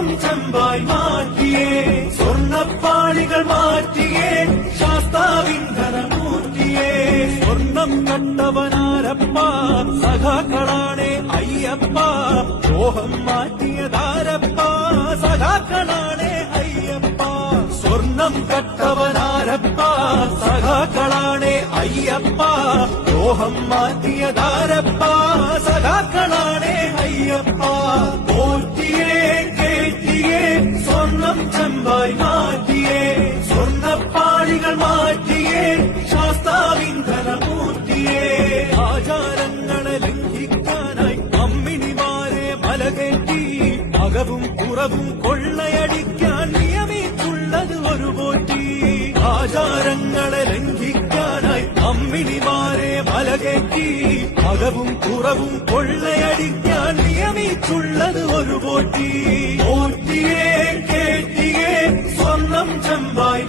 സ്വർണം ചെമ്പായി മാറ്റിയേ സ്വർണ്ണപ്പാളികൾ മാറ്റിയേ ശാസ്താവിന്ധനമൂർത്തിയേ സ്വർണം കണ്ടവനാരപ്പ സഖാക്കളാണേ അയ്യപ്പ ലോഹം മാറ്റിയതാരപ്പ സഖാക്കളാണേ അയ്യപ്പ സ്വർണം കട്ടവനാരപ്പ സഖാക്കളാണേ അയ്യപ്പ ലോഹം മാറ്റിയതാരപ്പ സഖാക്കളാണേ അയ്യപ്പ പോറ്റിയേ കേറ്റിയേ സ്വർണം ചെമ്പായി മാറ്റിയേ സ്വർണ്ണപ്പാളികൾ മാറ്റിയേ ശാസ്താവിന്ധനമൂർത്തിയേ ആചാരങ്ങളെ ലംഘിക്കാനായി അമ്മിണിമാരെ മലകേറ്റി അകവും പുറവും കൊള്ളയടിക്കാൻ നിയമിച്ചുള്ളത് ഒരു പോറ്റി ആചാരങ്ങളെ ലംഘിക്കാനായി അമ്മിണിമാരെ മലകേറ്റി അകവും പുറവും കൊള്ളയടിക്കാൻ നിയമിച്ചുള്ളത് ഒരു പോറ്റി പോറ്റിയേ കേറ്റിയേ സ്വർണം ചെമ്പായി